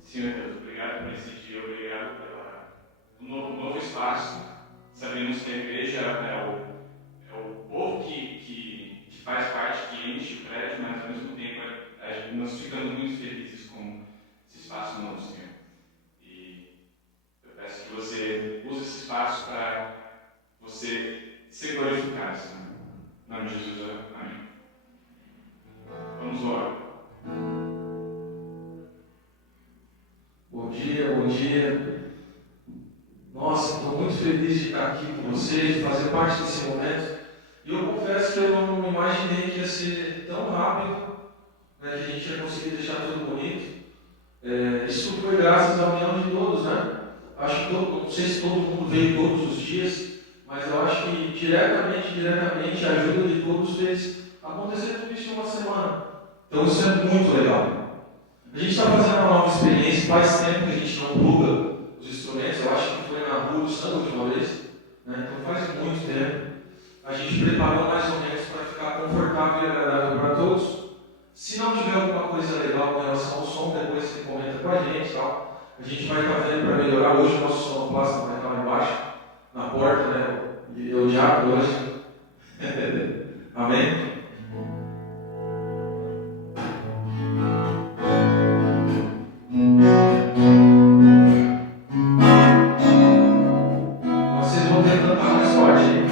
Senhor Deus, obrigado por esse dia, obrigado pelo novo espaço. Sabemos que a igreja é o povo que faz parte, que enche o prédio, mas ao mesmo tempo nós ficamos muito felizes com esse espaço novo, Senhor. E eu peço que você use esse espaço para você ser glorificado, Senhor. Em nome de Jesus, amém. Vamos orar. Bom dia, bom dia. Nossa, estou muito feliz de estar aqui com vocês, de fazer parte desse momento. E eu confesso que eu não imaginei que ia ser tão rápido, né, que a gente ia conseguir deixar tudo bonito. Isso foi graças à união de todos, né? Acho que não sei se todo mundo veio todos os dias, mas eu acho que diretamente, a ajuda de todos fez acontecer tudo isso em uma semana. Então isso é muito legal. A gente está fazendo uma nova experiência, faz tempo que a gente não pluga os instrumentos, eu acho que foi na rua do Santo a última vez, né? Então faz muito tempo. A gente preparou mais ou menos para ficar confortável e agradável para todos. Se não tiver alguma coisa legal com relação ao som, depois você comenta com a gente, tal. A gente vai estar vendo para melhorar. Hoje o nosso sonoplasta vai estar lá embaixo, na porta, né? E eu diabo hoje. Amém? Vocês vão ter que cantar mais forte, hein?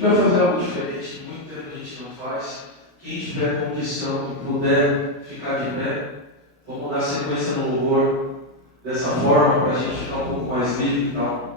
gente vai fazer algo diferente, muito tempo que a gente não faz. Quem estiver condição e puder ficar de pé, vamos dar sequência no louvor dessa forma, para a gente ficar um pouco mais livre e tal.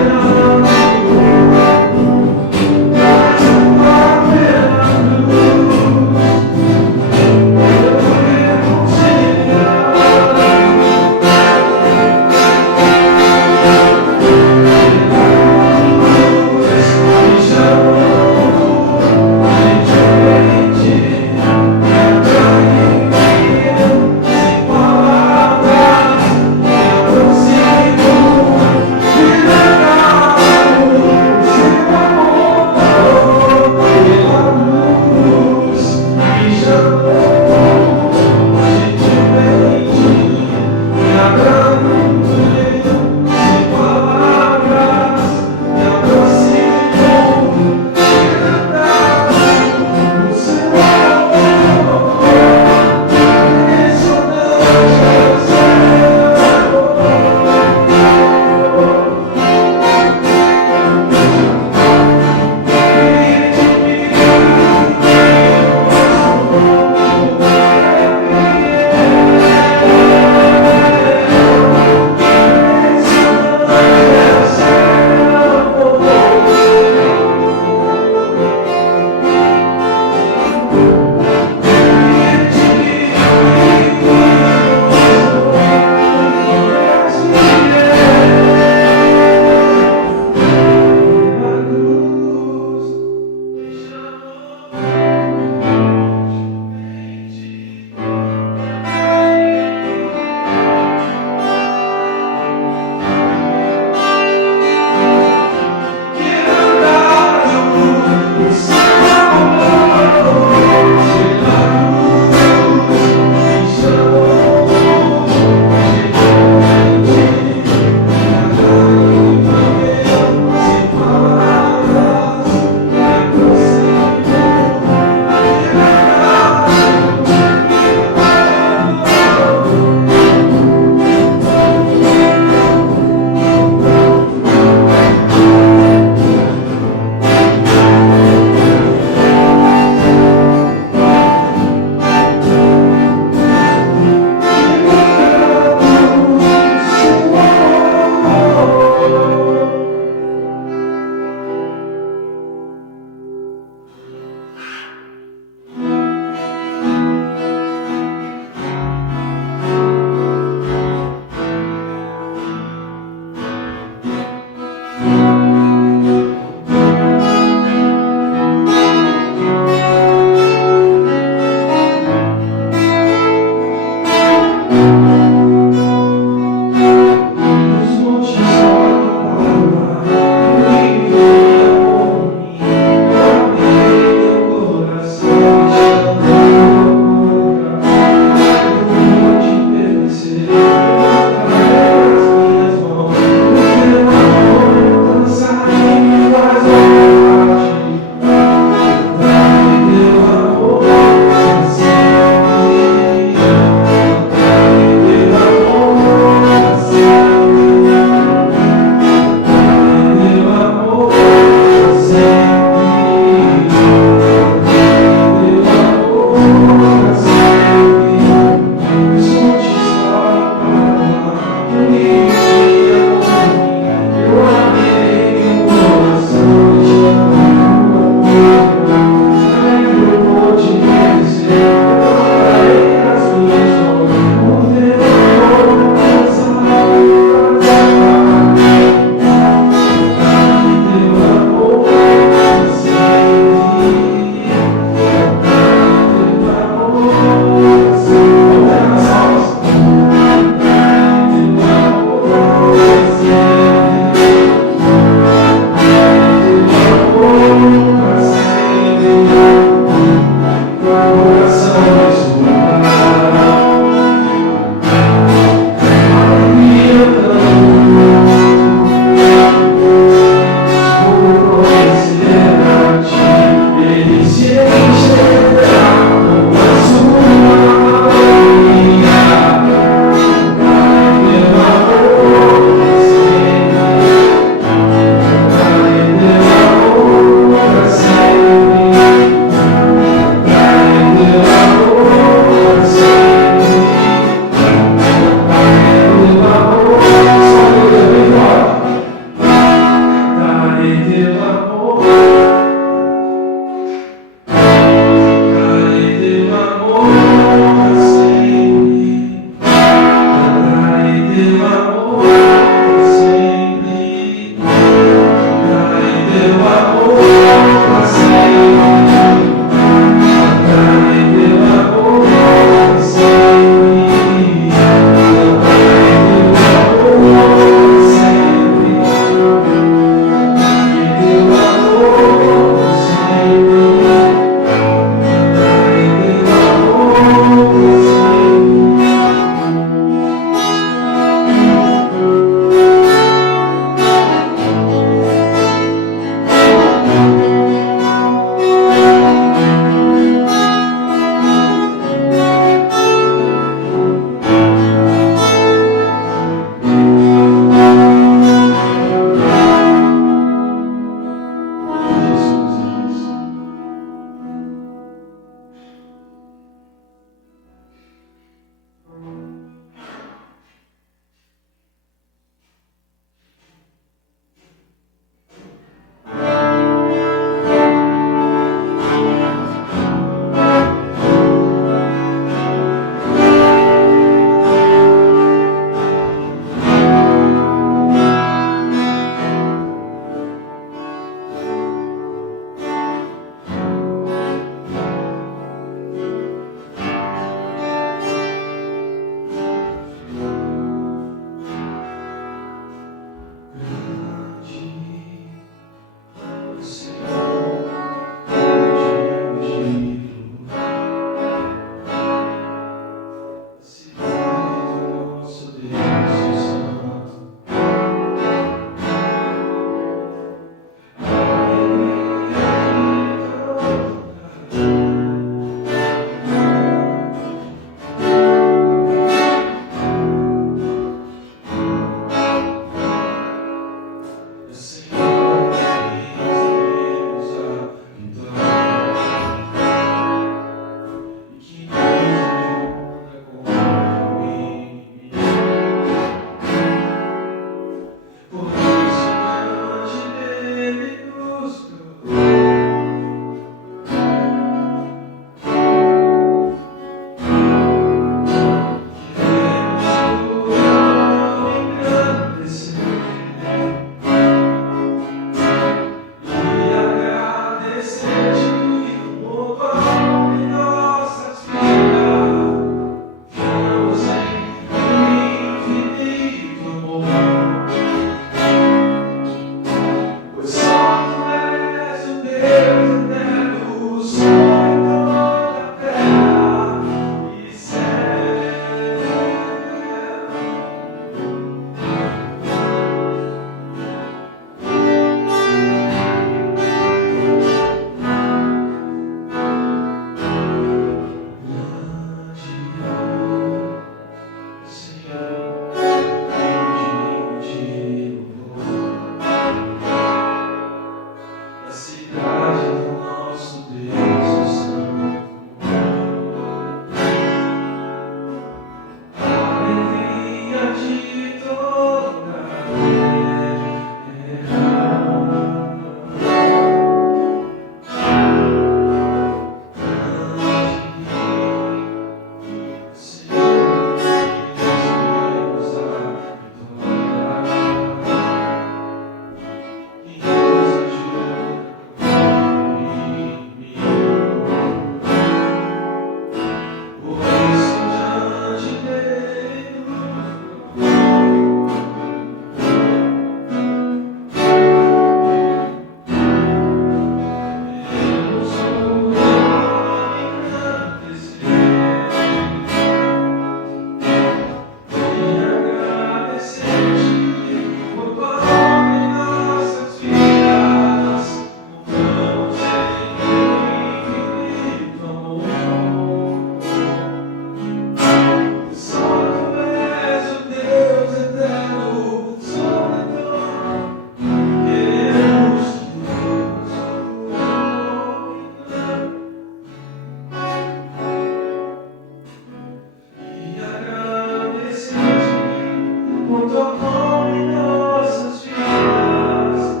por tua mão em nossas vidas.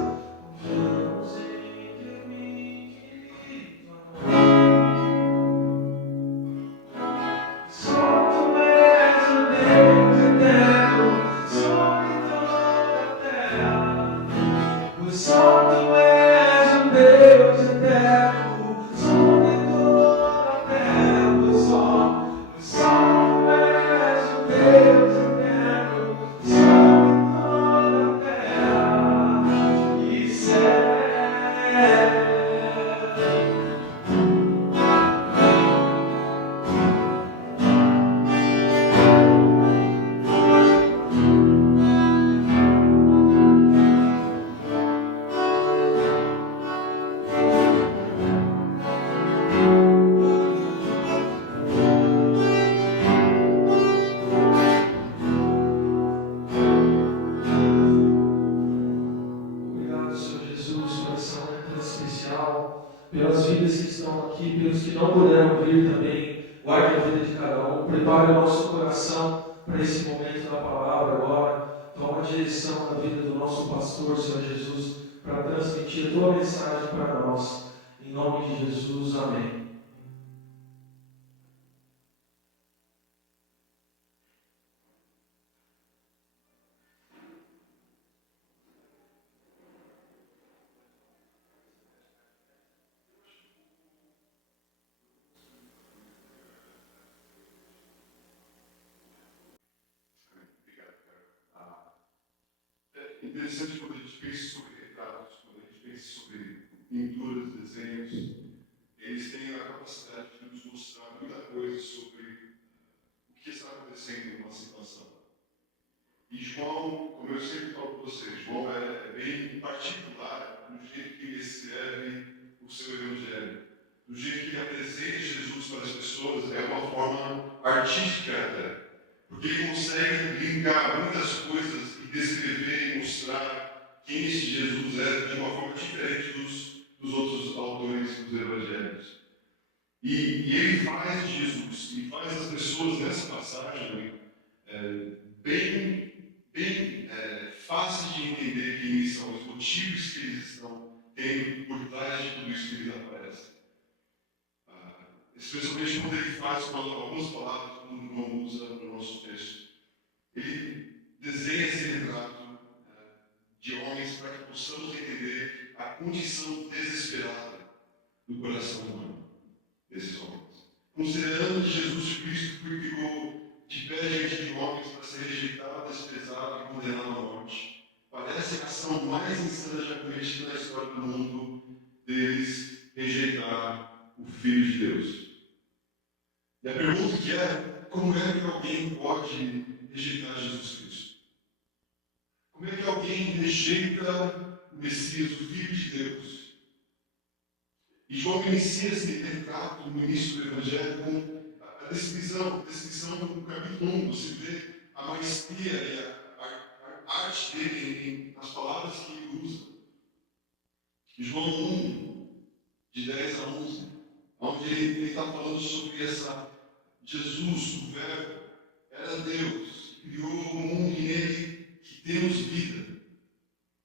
Confiamos em teu infinito amor. Só tu és o Deus eterno sobre toda a terra. Pois só tu és o Deus eterno sobre toda a terra. Pois só tu és o Deus eterno sobre toda a terra e céu. Obrigado, Senhor Jesus, por essa manhã tão especial, pelas vidas que estão aqui, pelos que não puderam vir também. Guarde a vida de cada um, prepare o nosso coração para esse momento da palavra agora. Toma a direção na vida do nosso pastor, Senhor Jesus, para transmitir a tua mensagem para nós. Em nome de Jesus, amém. É interessante quando a gente pensa sobre retratos, quando a gente pensa sobre pinturas, desenhos, eles têm a capacidade de nos mostrar muita coisa sobre o que está acontecendo em uma situação. E João, como eu sempre falo para vocês, João é bem particular no jeito que ele escreve o seu evangelho. Do jeito que ele apresenta Jesus para as pessoas, é uma forma artística até. Porque ele consegue linkar muitas coisas e descrever e mostrar quem esse Jesus é de uma forma diferente dos outros autores dos evangelhos. E ele faz de Jesus, e faz as pessoas nessa passagem bem fáceis de entender quem eles são, os motivos que eles estão tendo por trás de tudo isso que eles aparecem. Especialmente quando ele faz algumas palavras que o João usa no nosso texto. Ele desenha esse retrato de homens para que possamos entender a condição desesperada do coração humano desses homens. Considerando que Jesus Cristo ficou de pé diante de homens para ser rejeitado, desprezado e condenado à morte, parece a ação mais insana já cometida na história do mundo deles rejeitar o Filho de Deus. E a pergunta que é, como é que alguém pode rejeitar Jesus Cristo? Como é que alguém rejeita o Messias, o Filho de Deus? E João inicia esse retrato no início do Evangelho com a descrição do capítulo 1. Você vê a maestria e a arte dele nas palavras que ele usa. João 1, de 10 a 11, onde ele está falando sobre Jesus, o Verbo, era Deus, criou o mundo e nele que temos vida.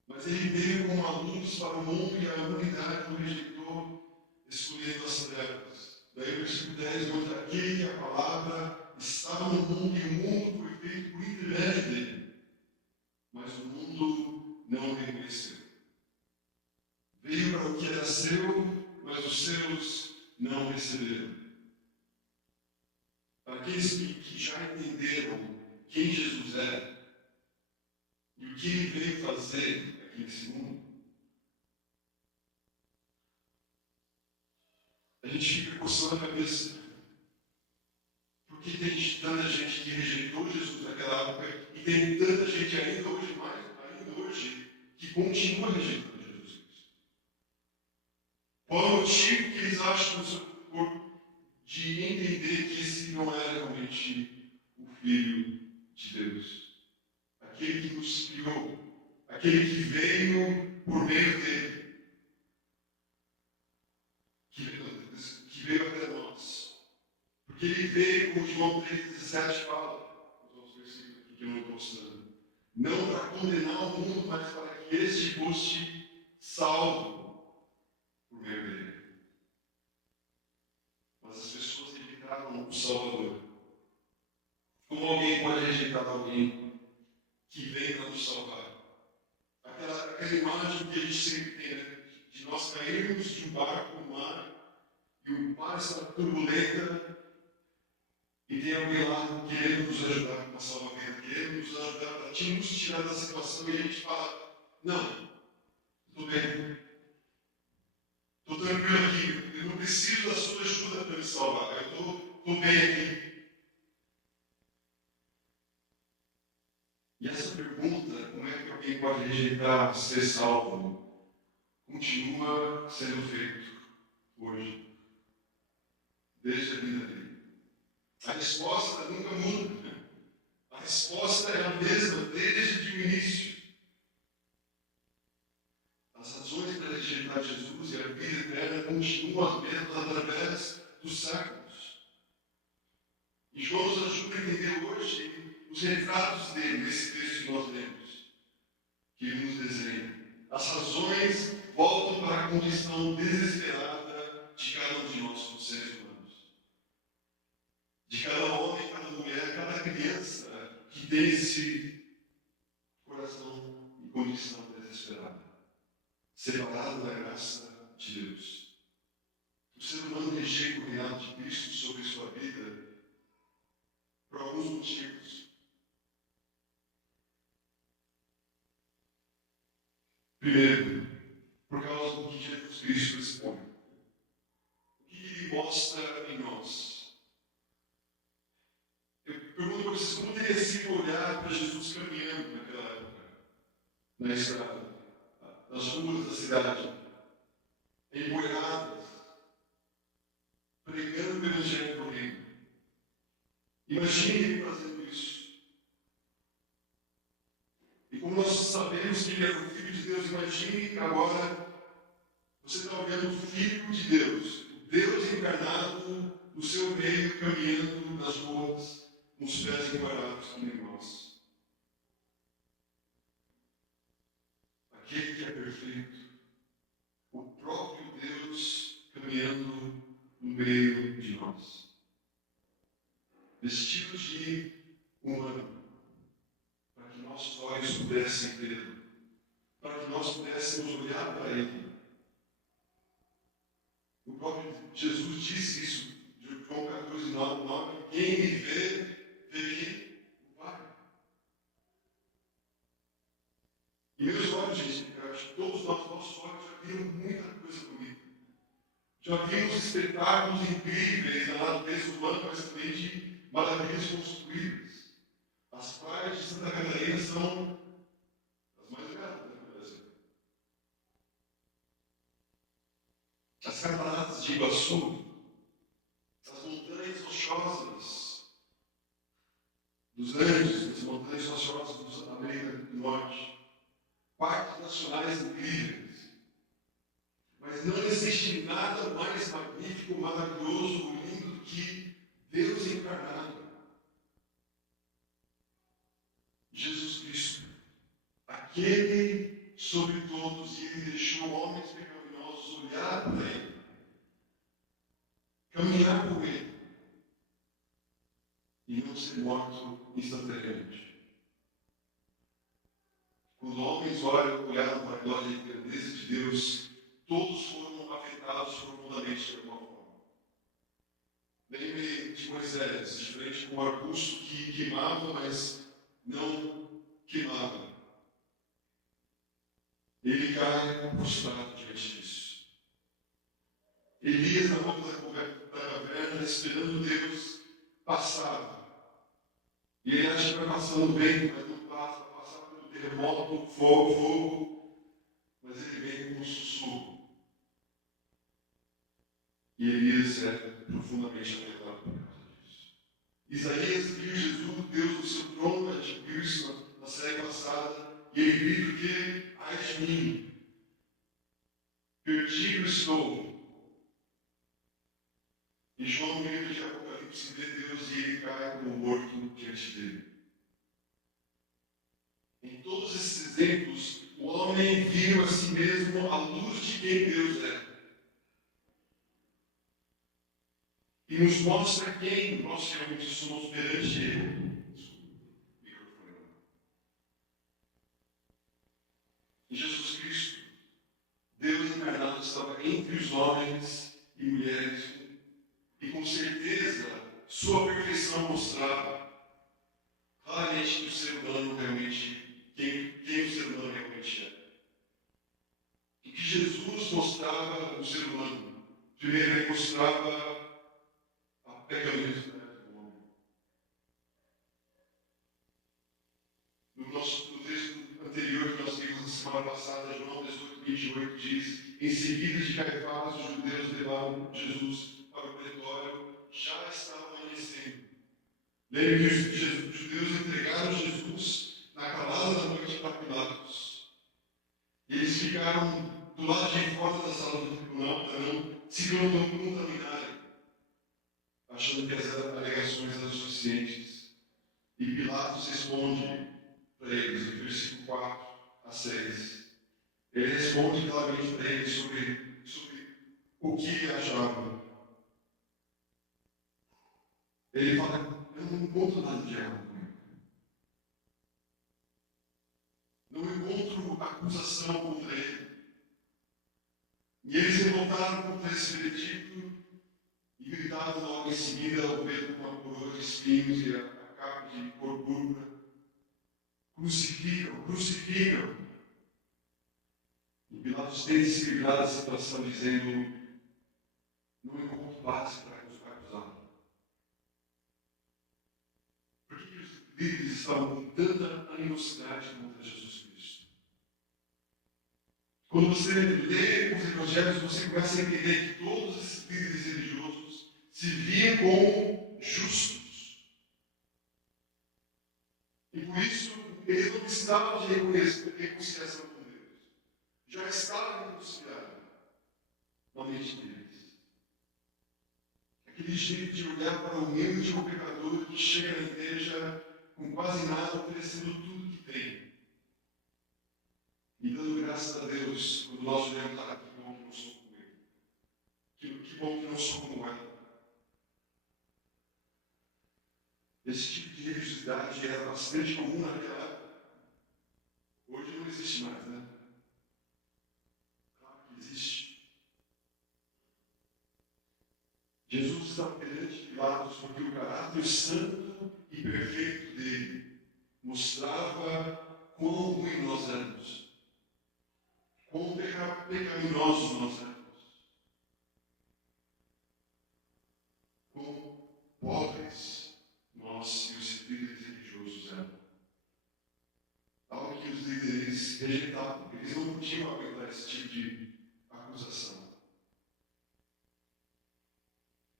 Mas ele veio como a luz para o mundo e a humanidade o rejeitou, escolhendo as trevas. Daí o versículo 10 mostra aquele que a palavra estava no mundo e o mundo foi feito por intermédio dele. Mas o mundo não o reconheceu. Veio para o que era seu, mas os seus não o receberam. Para aqueles que já entenderam quem Jesus é e o que ele veio fazer aqui nesse mundo, a gente fica coçando a cabeça. Por que tem tanta gente que rejeitou Jesus naquela época e tem tanta gente ainda hoje, que continua rejeitando Jesus Cristo? Qual é o motivo que eles acham de entender que esse não é realmente o Filho de Deus? Aquele que nos criou, aquele que veio por meio dele, que veio até nós. Porque ele veio, como João 3,17 fala, nos outros versículos que eu não estou mostrando, não para condenar o mundo, mas para que este fosse salvo por meio dele. Mas as pessoas rejeitaram o Salvador. Como alguém pode rejeitar alguém que vem para nos salvar? Aquela imagem que a gente sempre tem, né? De nós cairmos de um barco no mar e o mar está turbulento e tem alguém lá querendo nos ajudar com a salva-vida, querendo nos ajudar para nos tirar da situação, e a gente fala: não, tudo bem, estou tranquilo aqui, eu não preciso da sua ajuda para me salvar, eu estou bem aqui. E essa pergunta, como é que alguém pode rejeitar ser salvo, continua sendo feito hoje, desde a vida dele. A resposta nunca muda. A resposta é a mesma desde o início. As razões para rejeitar Jesus e a vida eterna continuam as mesmas através dos séculos. E João nos ajuda a entender hoje os retratos dele, nesse texto que nós lemos, que ele nos desenha. As razões voltam para a condição desesperada de cada um de nós como seres humanos. De cada homem, cada mulher, cada criança que tem esse coração e condição desesperada, separado da graça de Deus. O ser humano rejeita o reinado de Cristo sobre sua vida por alguns motivos. Primeiro, por causa do que Jesus Cristo expõe. O que ele mostra em nós. Eu pergunto para vocês como teria sido olhar para Jesus caminhando naquela época, na estrada, nas ruas da cidade, empoeiradas, pregando o Evangelho do Reino. Imagine ele fazendo isso. E como nós sabemos que ele era o Filho de Deus, imagine agora você está olhando o Filho de Deus, o Deus encarnado no seu meio, caminhando nas ruas, com os pés enquadrados como em nós. Aquele que é perfeito, o próprio Deus caminhando no meio de nós. Vestido de humano, para que nossos olhos pudessem vê-lo, para que nós pudéssemos olhar para ele. O próprio Jesus disse isso, de João 14:9, quem me vê, vê quem? O Pai. E meus olhos, gente, eu acho que todos nossos olhos já viram muita coisa bonita. Já vimos espetáculos incríveis na natureza humana, mas também de maravilhas construídas. As praias de Santa Catarina são as mais belas do Brasil. As cataratas de Iguaçu, as montanhas rochosas dos Andes, as montanhas rochosas da América do Norte, parques nacionais incríveis. Mas não existe nada mais magnífico, maravilhoso, lindo do que Deus encarnado. Jesus Cristo, aquele sobre todos, e ele deixou homens pecaminosos olhar para ele, caminhar com ele, e não ser morto instantaneamente. Quando homens olharam para a glória e grandeza de Deus, todos foram afetados profundamente de alguma forma. Lembre de Moisés, de frente com um arbusto que queimava, mas não queimava. Ele cai prostrado diante disso. Elias, na boca da caverna, esperando Deus passar. E ele acha que vai passando bem, mas não passa, vai passar pelo terremoto, fogo, mas ele vem com um sussurro. E Elias é profundamente afetado por causa disso. Isaías viu Jesus, Deus no seu trono, a gente viu isso na série passada, e ele grita que, ai de mim, perdido estou. E João, no livro de Apocalipse, vê Deus e ele cai como morto diante dele. Em todos esses exemplos, o homem viu a si mesmo à luz de quem Deus é. E nos mostra quem nós realmente somos perante Ele. Em Jesus Cristo, Deus encarnado estava entre os homens e mulheres, e com certeza sua perfeição mostrava claramente que o ser humano realmente, quem o ser humano realmente é. E que Jesus mostrava o ser humano. Primeiro, ele mostrava a pecaminosidade do homem. No texto anterior que nós vimos na semana passada, João 18:28 diz: em seguida de Caifás, os judeus levaram Jesus para o pretório, já estava amanhecendo. Lembre que os judeus entregaram Jesus na calada da noite para Pilatos. E eles ficaram do lado de fora da sala do tribunal para não se contaminarem, achando que as alegações eram suficientes. E Pilatos responde para eles, no versículo 4 a 6. Ele responde claramente para eles sobre o que ele achava. Ele fala: eu não encontro nada de errado com ele. Não encontro acusação contra ele. E eles revoltaram contra esse veredicto e gritaram logo em seguida ao ver com a coroa de espinhos e a capa de cor púrpura: crucificam, crucificam. E Pilatos tem se livrado da situação dizendo: não encontro base para acusá-lo. Por que os líderes estavam com tanta animosidade contra Jesus Cristo? Quando você lê os evangelhos, você começa a entender que todos esses líderes religiosos se viam como justos. E por isso, eles não precisavam de reconciliação com Deus. Já estava reconciliado na mente deles. Aquele jeito de olhar para o humilde ou pecador que chega na igreja com quase nada, oferecendo tudo que tem. E dando graças a Deus quando nós olhamos: ah, que bom que não sou como ele. Que bom que não sou como ela. Esse tipo de religiosidade era bastante comum naquela época. Hoje não existe mais, né? Claro que existe. Jesus estava perante Pilatos porque o caráter santo e perfeito dele mostrava quão ruim nós éramos, quão pecaminosos nós éramos, quão pobres nós e os líderes religiosos eram. Algo que os líderes rejeitavam, eles não podiam aguentar esse tipo de acusação.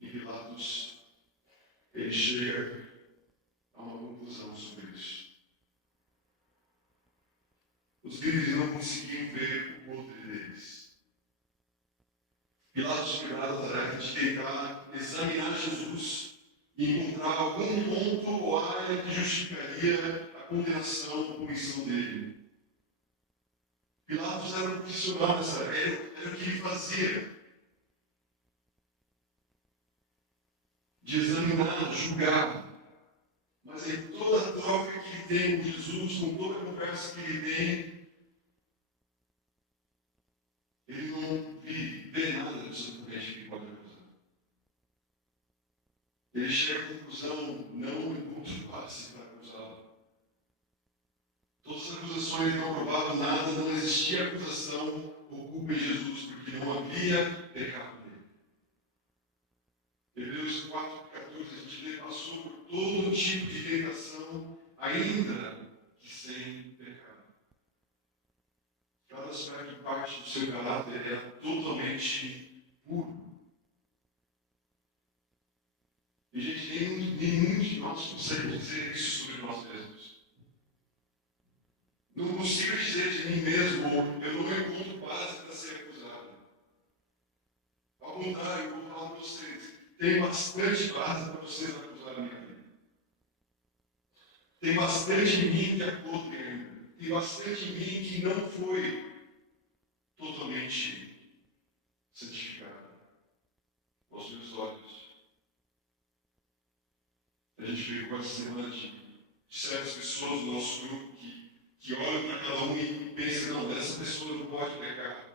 E Pilatos, ele chega a uma conclusão sobre isso. Os líderes não conseguiam ver o podre deles. Pilatos foi dado a tarefa de tentar examinar Jesus e encontrar algum ponto ou área que justificaria a condenação ou punição dele. Pilatos era um profissional nessa área, era o que ele fazia. De examinar, julgar. Mas em toda a troca que ele tem com Jesus, com toda a conversa que ele tem, ele não vê nada absolutamente que ele pode acusar. Ele chega à conclusão: não encontro base para acusá-lo. Todas as acusações não provavam nada, não existia acusação ou culpa em Jesus, porque não havia pecado nele. Hebreus 4:14, a gente lê: passou por todo tipo de tentação, ainda que sem pecado. Cada aspecto e parte do seu caráter era totalmente puro. E, gente, nenhum de nós consegue dizer isso sobre nós mesmos. Não consigo dizer de mim mesmo: eu não encontro base para ser acusado. Ao contrário, eu vou falar para vocês: tem bastante base para vocês acusarem a minha vida. Tem bastante em mim que é podre ainda. tem bastante em mim que não foi totalmente santificado aos meus olhos. A gente pegou essa semana de certas pessoas do nosso grupo que olham para cada um e pensam, não, essa pessoa não pode pecar.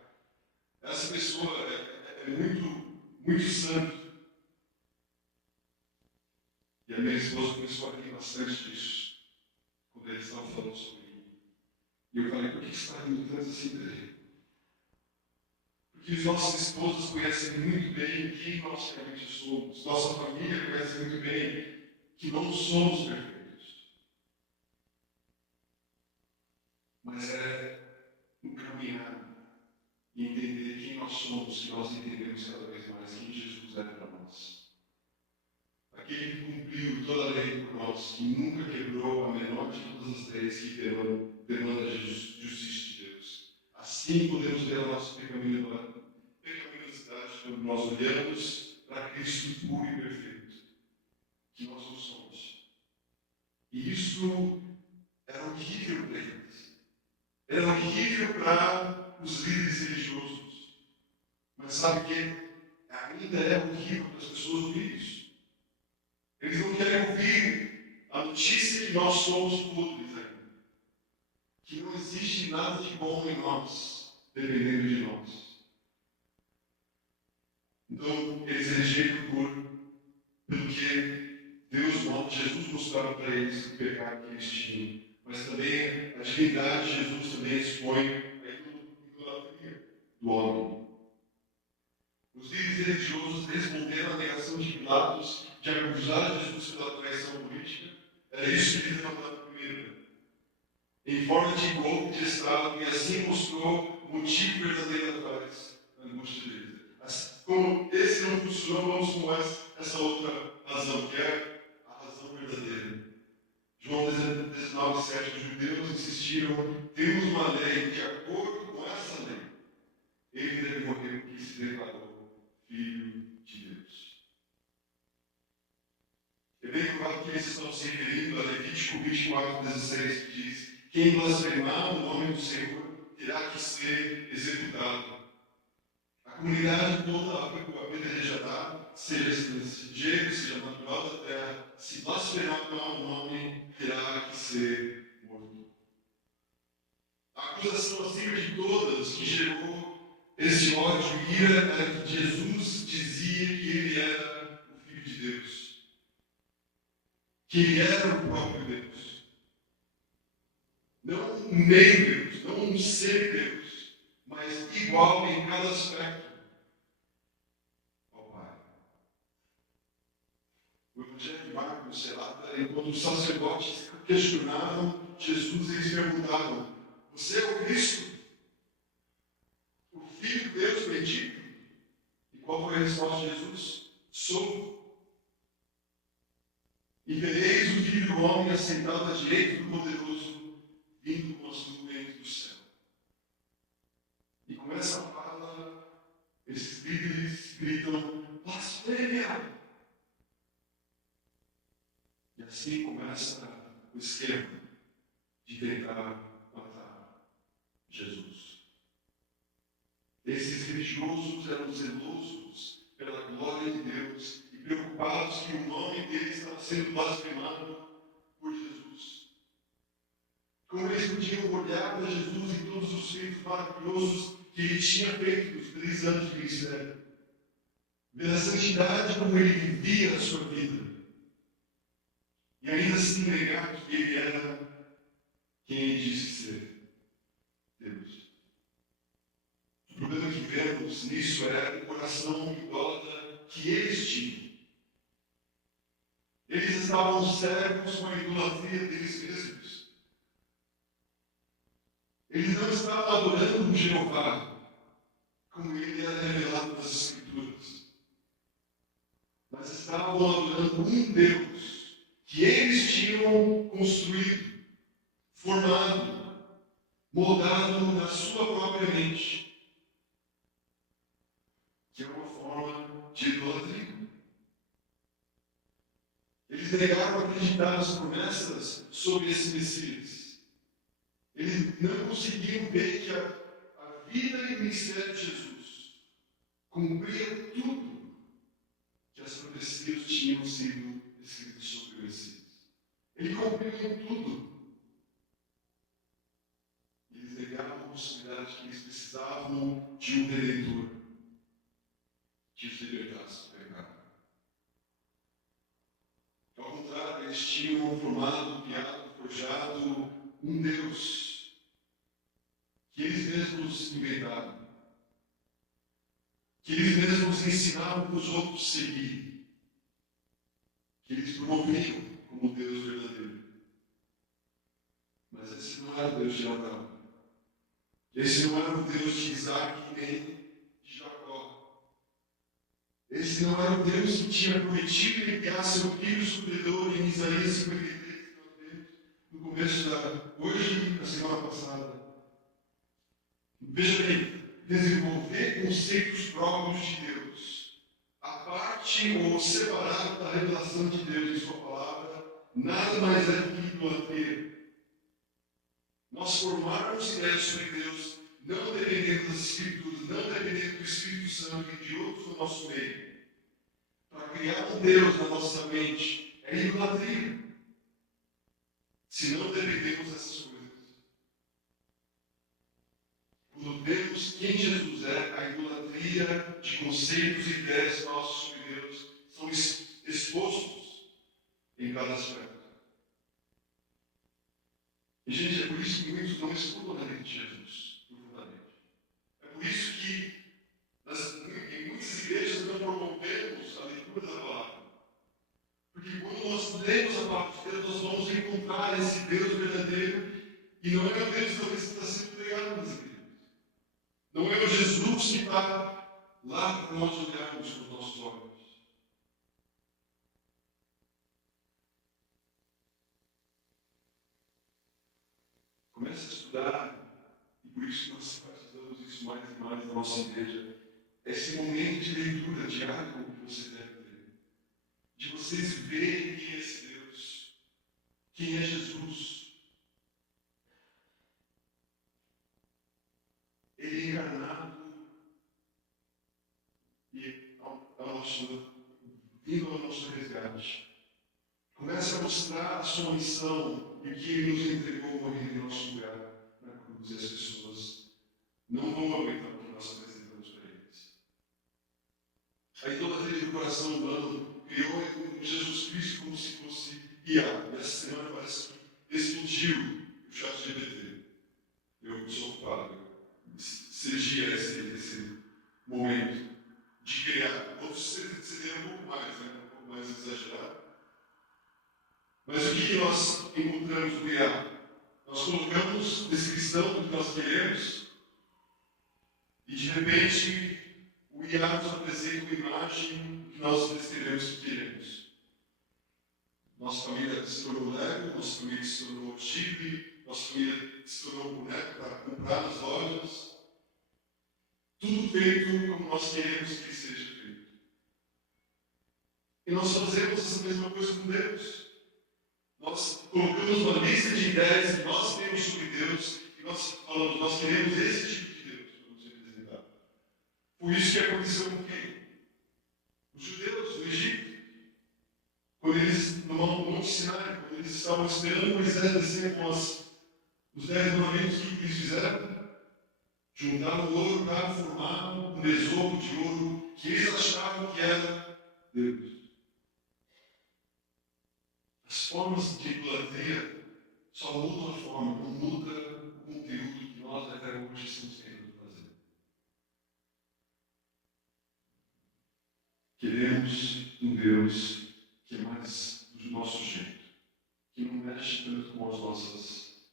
Essa pessoa é muito santa. E a minha esposa começou a rir bastante disso, quando eles estavam falando sobre mim. E eu falei, por que você está rindo tanto assim dele? Porque as nossas esposas conhecem muito bem quem nós realmente somos. Nossa família conhece muito bem que não somos perfeitos. Mas é no caminhar e entender quem nós somos que nós entendemos cada vez mais quem Jesus é para nós. Aquele que cumpriu toda a lei por nós, que nunca quebrou a menor de todas as leis que demanda a justiça de Deus. Assim podemos ver a nossa pecaminosidade quando nós olhamos para Cristo puro e perfeito, que nós não somos. E isso era horrível para eles. Era horrível para os líderes religiosos. Mas sabe o que? Ainda é horrível para as pessoas ouvir isso. Eles não querem ouvir a notícia que nós somos podres ainda. Que não existe nada de bom em nós, dependendo de nós. Então, eles rejeitam pelo que Deus, Jesus mostrava para eles o pecado que eles tinham. Mas também a divindade de Jesus também expõe a idolatria do homem. Os líderes religiosos responderam à negação de Pilatos de acusar Jesus pela traição política. Era isso que eles levantaram primeiro, em forma de golpe de Estado, e assim mostrou o motivo verdadeiro atrás da angústia deles. Como esse não funcionou, vamos com essa outra razão, que é a razão verdadeira. João 19:7, os judeus insistiram, temos uma lei, de acordo com essa lei, ele deve morrer porque se declarou filho de Deus. É bem provável que eles estão se referindo a Levítico 24:16, que diz, quem blasfemar o nome do Senhor terá que ser executado. A comunidade toda apedrejada, seja estrangeiro, seja natural da terra, se blasfemar o nome, terá que ser morto. A acusação acima de todas que gerou esse ódio e ira era que Jesus dizia que ele era o Filho de Deus. Que ele era o próprio Deus. Não um meio Deus, não um ser Deus, mas igual em cada aspecto ao Pai. O Evangelho de Marcos relata quando os sacerdotes questionavam Jesus, eles perguntavam, você é o Cristo? O Filho de Deus bendito? E qual foi a resposta de Jesus? Sou. E vereis o Filho do Homem assentado à direita do Poderoso, vindo com as nuvens do céu. E com essa fala, esses líderes gritam, blasfêmia! E assim começa o esquema de tentar matar Jesus. Esses religiosos eram zelosos pela glória de Deus e preocupados que o nome dele estava sendo blasfemado por Jesus. Como eles podiam olhar para Jesus e todos os feitos maravilhosos que ele tinha feito nos 3 anos de ministério. Ver a santidade como ele vivia a sua vida. E ainda assim negar que ele era quem ele disse ser, Deus. O problema que vemos nisso é o coração idólatra que eles tinham. Eles estavam cegos com a idolatria deles mesmos. Eles não estavam adorando o Jeová, como ele era revelado nas Escrituras. Mas estavam adorando um Deus que eles tinham construído, formado, moldado na sua própria mente, que é uma forma de idolatria. Eles negaram acreditar nas promessas sobre esse Messias. Eles não conseguiam ver que a vida e o ministério de Jesus cumpria tudo que as profecias tinham sido escritas sobre o Messias. Ele cumpriu em tudo. Eles negavam a possibilidade de que eles precisavam de um Redentor que os libertasse do pecado. Ao contrário, eles tinham formado, criado, forjado um Deus que eles mesmos inventaram, que eles mesmos ensinavam para os outros seguir, que eles promoviam como Deus verdadeiro. Mas esse não era o Deus de Abraão. Esse não era o Deus de Isaac nem de Jacó. Esse não era o Deus que tinha prometido enviar seu filho supridor em Isaías 53, que nós vemos no começo hoje e na semana passada. Veja bem, desenvolver conceitos próprios de Deus, a parte ou separado da revelação de Deus em sua palavra, nada mais é do que idolatria. Nós formarmos ideias sobre Deus, não dependendo das Escrituras, não dependendo do Espírito Santo e de outros no nosso meio, para criar um Deus na nossa mente, é idolatria. Se não dependemos dessas coisas. Quando vemos quem Jesus é, a idolatria de conceitos e ideias nossos sobre Deus são expostos em cada aspecto. E, gente, é por isso que muitos não estudam a lei de Jesus profundamente. É por isso que em muitas igrejas não promovemos a leitura da palavra. Porque quando nós lemos a palavra de Deus, nós vamos encontrar esse Deus verdadeiro e não é o Deus que está sendo pregado nas igrejas. Não é o Jesus que está lá para nós olharmos com os nossos olhos. Comece a estudar, e por isso nós precisamos isso mais e mais na nossa igreja. Esse momento de leitura diária que você deve ter, de vocês verem quem é esse Deus, quem é Jesus. Ele é encarnado e vindo ao nosso resgate. Comece a mostrar a sua missão e o que Ele nos entregou morrer em nosso lugar na cruz. E as pessoas não vão aguentar o que nós apresentamos para eles. A idolatria do coração humano criou Jesus Cristo como se fosse IA. E essa semana parece que explodiu o chat GPT. Eu sou ocupado. Seja esse momento de criar. Outros cederam um pouco mais, né? Um pouco mais exagerado. Mas o que nós encontramos no IA? Nós colocamos descrição do que nós queremos e de repente o IA nos apresenta uma imagem que nós descrevemos que queremos. Nossa família se tornou Lego, nossa família se tornou Ghibli, nossa família se tornou boneco para comprar nas lojas. Tudo feito como nós queremos que seja feito. E nós fazemos essa mesma coisa com Deus. Nós colocamos uma lista de ideias que nós temos sobre Deus e nós falamos, nós queremos esse tipo de Deus para nos representar. Foi isso que aconteceu com quem? Os judeus do Egito. Quando eles, no Monte Sinai, quando eles estavam esperando Moisés descer com os 10 mandamentos, o que eles fizeram? Juntaram ouro para formar um besouro de ouro que eles achavam que era Deus. As formas de idolatria só mudam a forma, não muda o conteúdo que nós até hoje estamos querendo fazer. Queremos um Deus que é mais do nosso jeito, que não mexe tanto com os nossos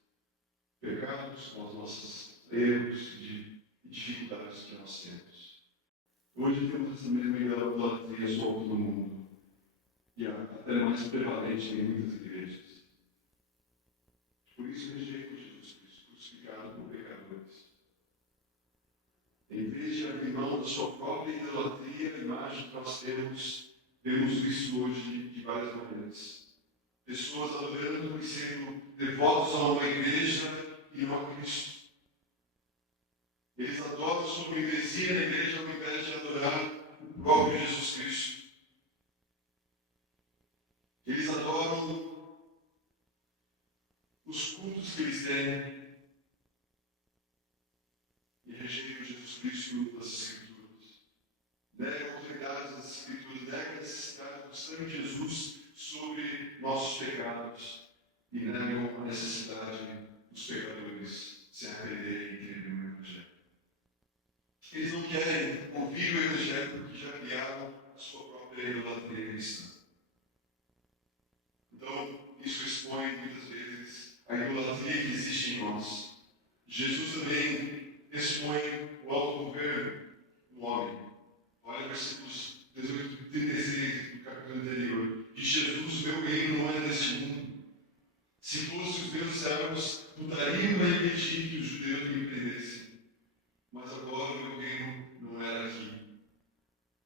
pecados, com os nossos erros e dificuldades que nós temos. Hoje temos essa mesma idolatria solta no mundo. E até mais prevalente em muitas igrejas. Por isso rejeito Jesus Cristo, crucificado por pecadores. Em vez de abrir mão da sua própria idolatria, a imagem que nós temos, vemos isso hoje de várias maneiras. Pessoas adorando e sendo devotos a uma igreja e numa adoram sua membresia na igreja ao invés de adorar o próprio Jesus Cristo. Eles adoram os cultos que eles têm e rejeitam Jesus Cristo das Escrituras. Negam a autoridade das Escrituras, negam a necessidade do sangue de Jesus sobre nossos pecados e negam a necessidade dos pecadores se arrependerem e crerem no Evangelho. Eles não querem ouvir o Evangelho porque já criaram a sua própria idolatria cristã. Então, isso expõe muitas vezes a idolatria que existe em nós. Jesus também expõe o autogoverno do homem. Olha versículos 18 e 36 do capítulo anterior. De Jesus, meu reino não é deste mundo. Se fossem os meus servos, lutariam para impedir que os judeus me prendessem. Mas agora o meu reino não era aqui.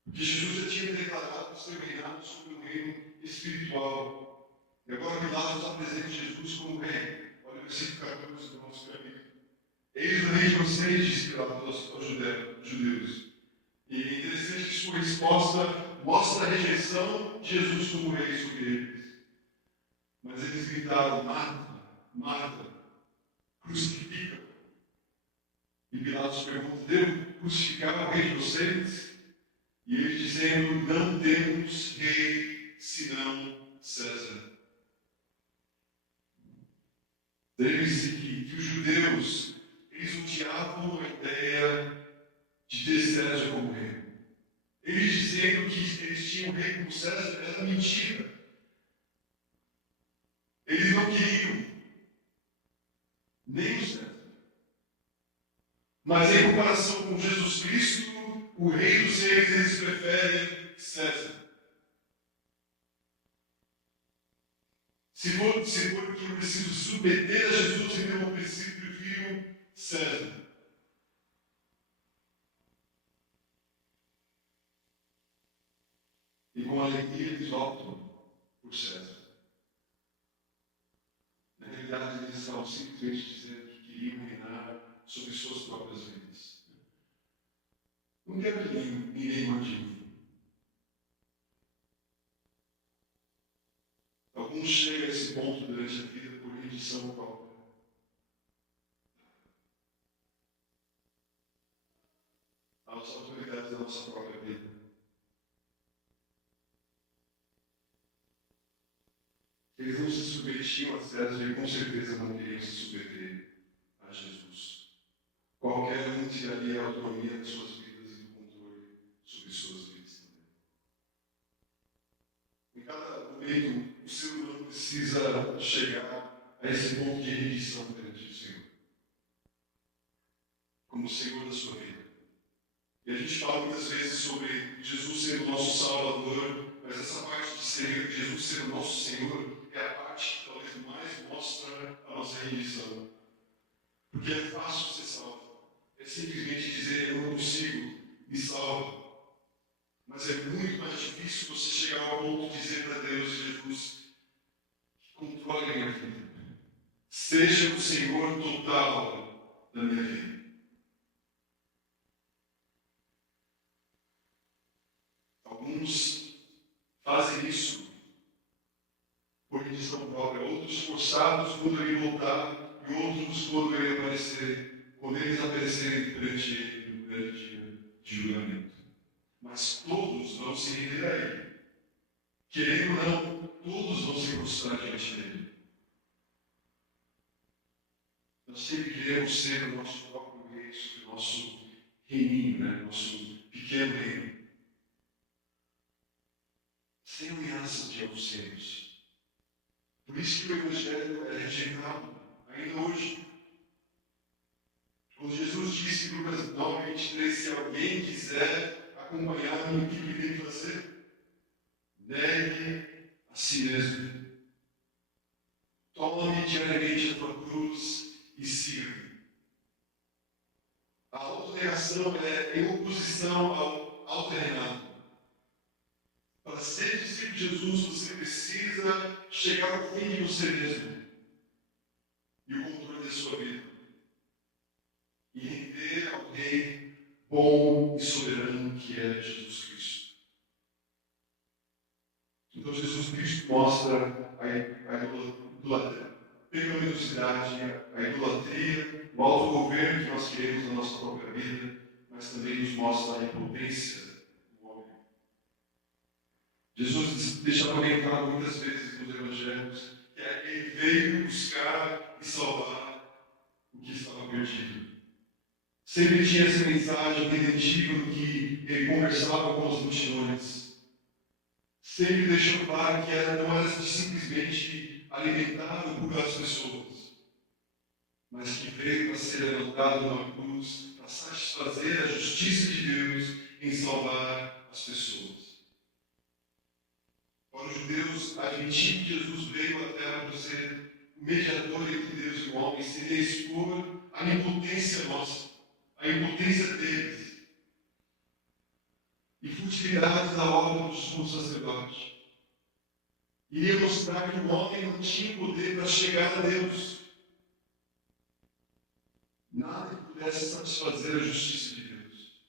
Porque Jesus já tinha declarado o seu reinado sobre o reino espiritual. E agora Pilatos apresenta Jesus como rei. Olha o versículo 14 do nosso capítulo. Eis o rei de vocês, disse Pilatos aos judeus. E é interessante que sua resposta mostra a rejeição de Jesus como rei sobre eles. Mas eles gritaram: Marta, Marta, crucifica. E Pilatos pergunta: devo crucificar o rei de vocês? E eles dizendo: não temos rei senão César. Lembre-se que os judeus, eles odiavam a ideia de ter César como rei. Eles dizendo que eles tinham um rei como César era mentira. Eles não queriam nem o César. Mas em comparação com Jesus Cristo, o rei dos reis, eles preferem César. Se for que eu preciso submeter a Jesus, então eu prefiro César. E com alegria eles optam por César. Na realidade, eles estavam simplesmente dizendo que queriam reinar sobre suas próprias vidas. Não quero que ninguém mande. Alguns chegam a esse ponto durante a vida por rendição própria. Às autoridades da nossa própria vida. Eles não se submetiam a César e com certeza não queriam se submeter a Jesus. Qualquer um tiraria a autonomia das suas vidas e do controle sobre suas vidas também. Em cada momento, o ser humano precisa chegar a esse ponto de rendição perante o Senhor, como o Senhor da sua vida. E a gente fala muitas vezes sobre Jesus ser o nosso Salvador, mas essa parte de ser Jesus ser o nosso Senhor é a parte que talvez mais mostra a nossa rendição. Porque é fácil ser salvo. É simplesmente dizer: eu não consigo, me salva. Mas é muito mais difícil você chegar ao ponto de dizer para Deus: Jesus, controle a minha vida. Seja o Senhor total da minha vida. Alguns fazem isso por rendição própria, outros forçados quando ele voltar, e outros quando ele aparecer, quando eles aparecerem perante ele no grande dia de julgamento. Mas todos vão se render a ele. Querendo ou não, todos vão se prostrar diante dele. Nós sempre queremos ser o nosso próprio rei sobre o nosso reininho, nosso pequeno reino. Sem ameaça de auxílios. Por isso que o Evangelho é rejeitado, ainda hoje. Quando Jesus disse em Lucas 9, 23, se alguém quiser acompanhar-me, o que ele tem que fazer? Negue a si mesmo. Tome diariamente a tua cruz e siga-me. A autonegação é em oposição ao autorreinado. Para ser discípulo de Jesus, você precisa chegar ao fim de você mesmo e o controle da sua vida. E render ao Rei bom e soberano que é Jesus Cristo. Então Jesus Cristo mostra a pecaminosidade, a idolatria, o autogoverno que nós queremos na nossa própria vida, mas também nos mostra a impotência do homem. Jesus deixa orientado muitas vezes nos evangelhos que ele veio buscar e salvar o que estava perdido. Sempre tinha essa mensagem redentiva no que ele conversava com as multidões. Sempre deixou claro que não era simplesmente alimentar ou curar as pessoas, mas que veio para ser levantado na cruz, para satisfazer a justiça de Deus em salvar as pessoas. Para os judeus, admitir que Jesus veio à Terra para ser o mediador entre Deus e o homem seria expor a impotência nossa, a impotência deles, e futilidades da obra do sumo sacerdote. Iria mostrar que o homem não tinha poder para chegar a Deus. Nada que pudesse satisfazer a justiça de Deus.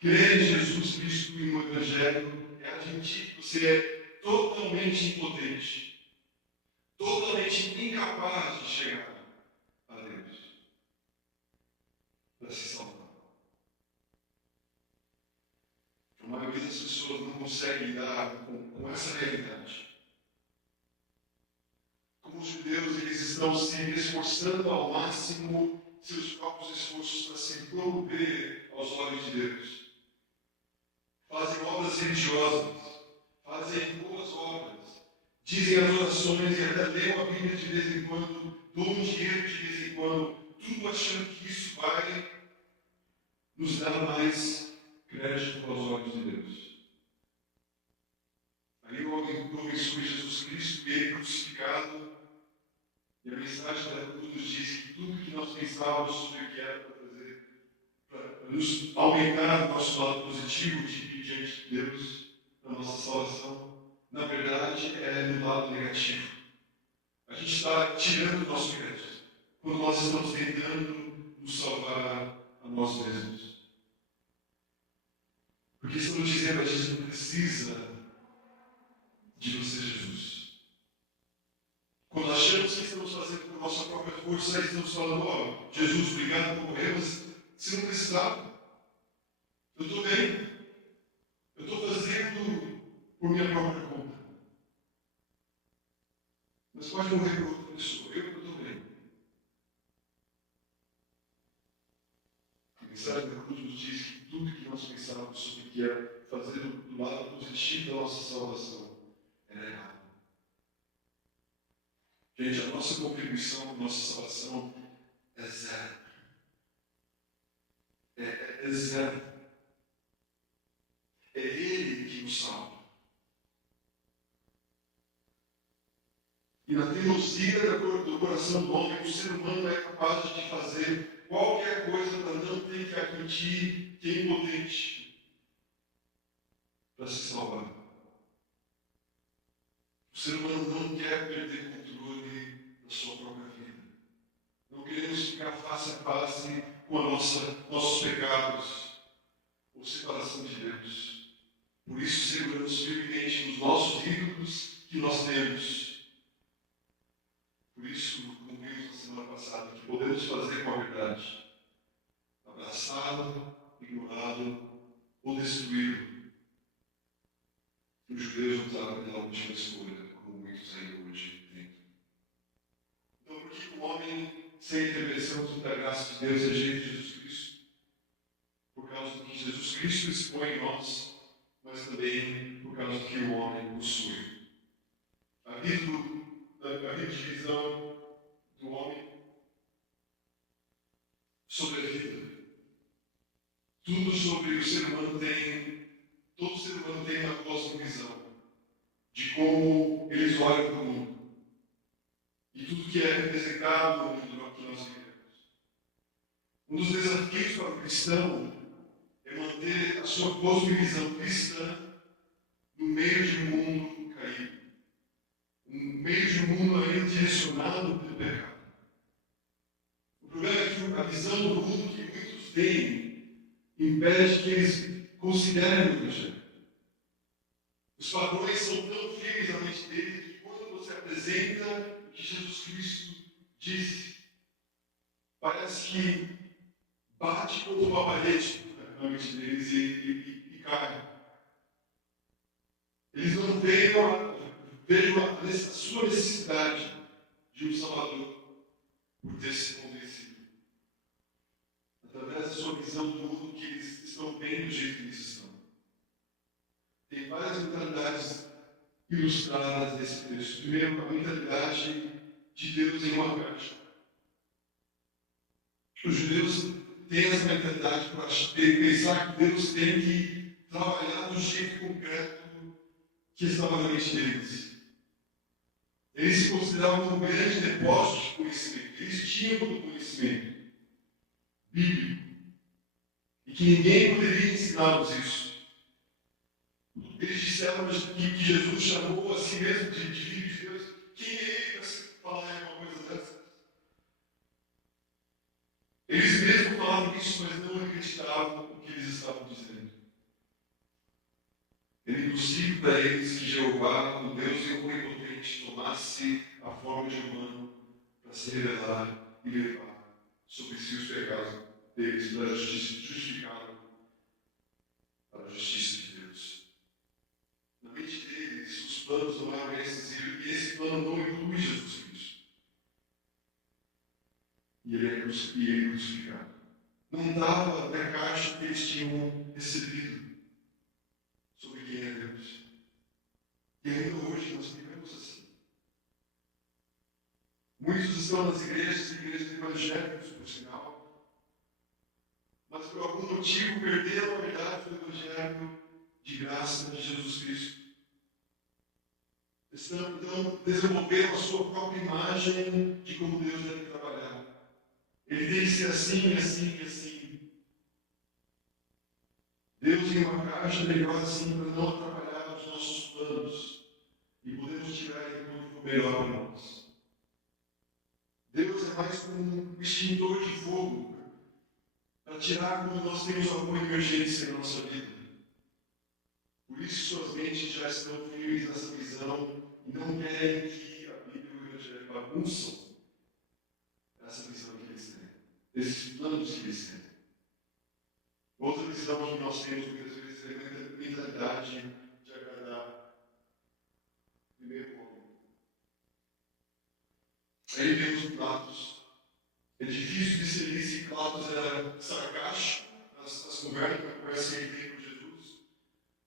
Crer em Jesus Cristo e no Evangelho é admitir que você é totalmente impotente, totalmente incapaz de chegar a Deus para se salvar. A maioria das pessoas não consegue lidar com essa realidade. Como os judeus, eles estão se esforçando ao máximo seus próprios esforços para se promover aos olhos de Deus. Fazem obras religiosas, fazem boas obras, dizem as orações e até leem a Bíblia de vez em quando, dão dinheiro de vez em quando, tudo achando que isso vai nos dar mais crédito aos olhos de Deus. Aí o homem surge Jesus Cristo, ele crucificado, e a mensagem da cruz nos diz que tudo que nós pensávamos sobre o que era para fazer, para nos aumentar o nosso lado positivo de ir diante de Deus, na nossa salvação, na verdade é no lado negativo. A gente está tirando o nosso crédito quando nós estamos tentando nos salvar a nós mesmos. Porque estamos dizendo que a gente não precisa de você, Jesus. Quando achamos que estamos fazendo por nossa própria força, aí estamos falando, ó, Jesus, obrigado por morrer, mas você não precisava. Eu estou bem. Eu estou fazendo por minha própria conta. Mas pode morrer por outra pessoa. Eu estou bem. A mensagem da cruz nos diz que tudo que nós pensávamos sobre o que é fazer do lado positivo da nossa salvação era errado. Gente, a nossa contribuição para a nossa salvação é zero. É zero. É Ele que nos salva. E na teimosia do coração do homem, o ser humano é capaz de fazer qualquer coisa para não ter que admitir que é impotente para se salvar. O ser humano não quer perder controle da sua própria vida. Não queremos ficar face a face com nossos pecados ou separação de Deus. Por isso, seguramos firmemente nos nossos ídolos que nós temos. Por isso, como vimos na semana passada, que podemos fazer com a verdade: abraçá-lo, ignorá-lo ou destruí-lo. Os judeus usaram aquela última escolha, como muitos ainda hoje têm. Então, por que o homem, sem intervenção da graça de Deus, rejeita Jesus Cristo? Por causa do que Jesus Cristo expõe em nós, mas também por causa do que o homem possui. A divisão do homem sobre a vida. Tudo sobre o ser humano todo ser humano tem uma cosmovisão de como eles olham para o mundo. E tudo que é representado no mundo que nós vivemos. Um dos desafios para o cristão é manter a sua cosmovisão cristã no meio de um mundo caído. No meio de um mundo ainda direcionado pelo pecado. O problema é que a visão do mundo que muitos têm impede que eles considerem o Evangelho. Os padrões são tão firmes na mente deles que quando você apresenta o que Jesus Cristo disse, parece que bate contra uma parede na mente deles e cai. Eles não veem a sua necessidade de um Salvador por ter se convencido. Através da sua visão do mundo, que eles estão bem do jeito que eles estão. Tem várias mentalidades ilustradas nesse texto. Primeiro, a mentalidade de Deus em uma caixa. Os judeus têm essa mentalidade para pensar que Deus tem que trabalhar do jeito concreto que estava na mente deles. Eles se consideravam um grande depósito de conhecimento. Eles tinham todo o conhecimento bíblico. E que ninguém poderia ensiná-los isso. Eles disseram que Jesus chamou a si mesmo de Filho de Deus. Quem é ele para falar uma coisa dessa? Eles mesmos falavam isso, mas não acreditavam no que eles estavam dizendo. Era impossível para eles que Jeová, o Deus onipotente, tomasse a forma de humano para se revelar e levar sobre si os pecados deles, para justificá-lo para a justiça de Deus. Na mente deles, os planos não eram esses, e esse plano não inclui Jesus Cristo. E ele é crucificado. Não estava na caixa que eles tinham recebido sobre quem é Deus. E ainda hoje nós vivemos assim. Muitos estão nas igrejas evangélicas, por sinal, mas por algum motivo perderam a verdade do Evangelho de graça de Jesus Cristo. Então, desenvolveram a sua própria imagem de como Deus deve trabalhar. Ele tem que ser assim, assim e assim. Deus em uma caixa melhor assim para não atrapalhar os nossos planos e podemos tirar ele quando for melhor para nós. Deus é mais como um extintor de fogo para tirar quando nós temos alguma emergência na nossa vida. Por isso suas mentes já estão firmes nessa visão e não querem que a Bíblia e o Evangelho bagunçam essa visão que eles têm, esses planos que eles têm. Outra visão que nós temos muitas vezes é a mentalidade de agradar primeiro o homem. Aí vemos o Pilatos. É difícil discernir se Pilatos era sarcástico nas conversas que ele tem com Jesus,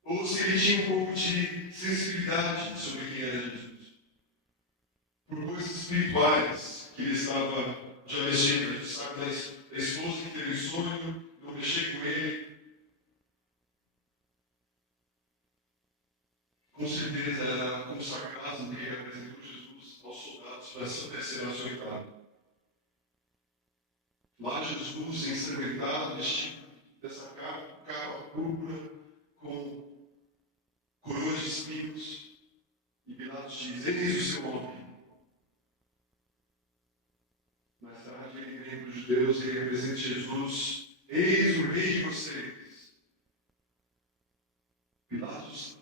ou se ele tinha um pouco de sensibilidade sobre quem era Jesus. Por coisas espirituais que ele estava já mexendo, sabe, da esposa que teve sonho, não mexer com ele. Com certeza era como sarcasmo que ele apresentou Jesus aos soldados para ser açoitado. Lá Jesus, ensanguentado, vestido dessa capa púrpura, com coroas de espinhos, e Pilatos diz: eis o seu homem. Mais tarde ele vem para os judeus e representa Jesus: eis o rei de vocês. Pilatos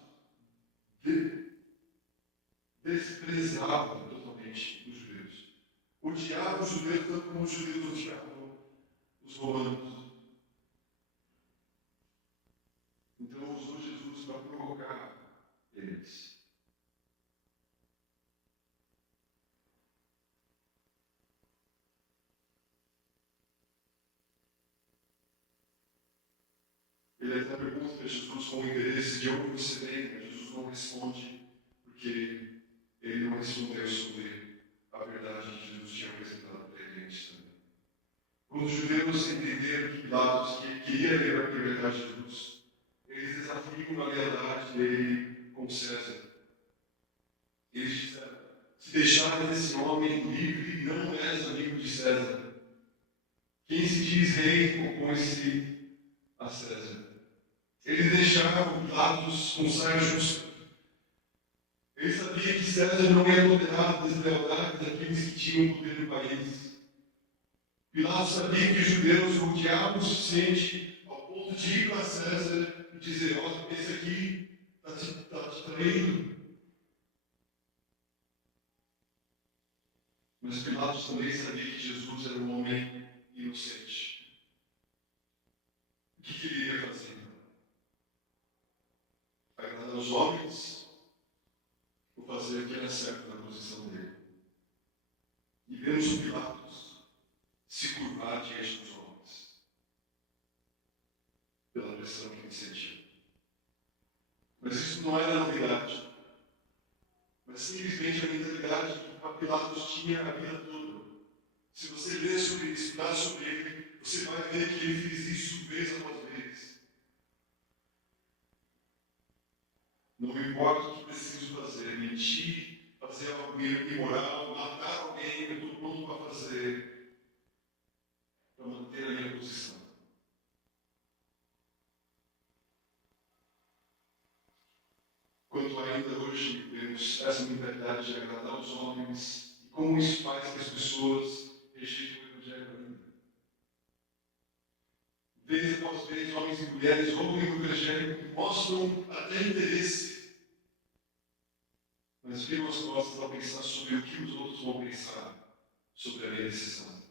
desprezava totalmente os judeus. Odiava os judeus tanto como os judeus odiavam os romanos. Então usou Jesus para provocar eles. Ele até pergunta para Jesus com interesse de onde você vem, mas Jesus não responde, porque ele não respondeu sobre a verdade que Jesus tinha apresentado para ele antes também. Quando os judeus entenderam que Pilatos queria libertar Jesus, eles desafiam a lealdade dele com César. Eles disseram: se deixares esse homem livre, não és amigo de César. Quem se diz rei, opõe-se a César. Eles deixaram Pilatos com saia justa. Ele sabia que César não ia tolerar a deslealdade daqueles que tinham poder no país. Pilatos sabia que os judeus o odiavam o suficiente ao ponto ponto de ir para César e dizer, ó, esse aqui está te traindo. Mas Pilatos também sabia que Jesus era um homem inocente. O que ele iria fazer? Agradar os homens ou fazer o que era certo na posição dele? E vemos o Pilatos se curvar diante dos homens pela pressão que ele sentia. Mas isso não era novidade. Mas simplesmente a mentalidade que Pilatos tinha a vida toda. Se você ler sobre ele, estudar sobre ele, você vai ver que ele fez isso vez após vez. Não me importa o que preciso fazer, mentir, fazer algo imoral, matar alguém, eu estou pronto para fazer, para manter a minha posição. Quanto ainda hoje vemos essa mentalidade de agradar os homens e como isso faz que as pessoas rejeitem o Evangelho ainda. Vez após vez, homens e mulheres ouvem o Evangelho e mostram até interesse, mas viram as costas ao pensar sobre o que os outros vão pensar sobre a minha decisão.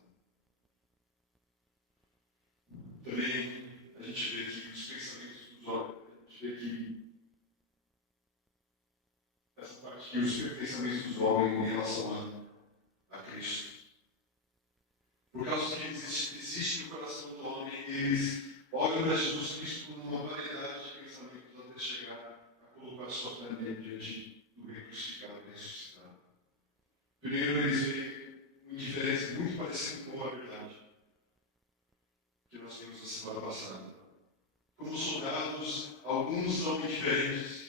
Também a gente vê que os pensamentos dos homens, a gente vê que essa parte que os pensamentos dos homens em relação a Cristo. Por causa que existe no coração do homem, eles olham para Jesus Cristo com uma variedade de pensamentos até chegar a colocar sua fé nele diante do Rei crucificado e ressuscitado. Primeiro, eles veem uma indiferença muito parecida com a verdade que nós vimos na semana passada. Como soldados, alguns são indiferentes.